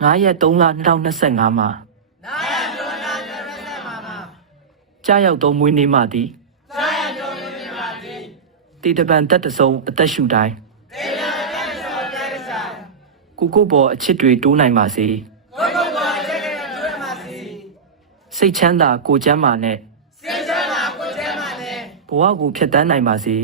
9ရက်3လ2025မှာနာယတုံနာ2025မှာကြာရောက်သောမွေးနေ့မှသည်ကြာရောက်သောမွေးနေ့မှသည်တီတပံတက်တဆုံးအသက်ရှူတိုင်းတေတပံတက်တဆုံးအသက်ရှူတိုင်းကိုကိုပေါ်အချစ်တွေတိုးနိုင်ပါစေကိုကိုပေါ်အချစ်တွေတိုးနိုင်ပါစေစိတ်ချမ်းသာကိုကျမ်းမာနဲ့စိတ်ချမ်းသာကိုကျမ်းမာနဲ့ဘဝကိုဖျက်ဆီးနိုင်ပါစေ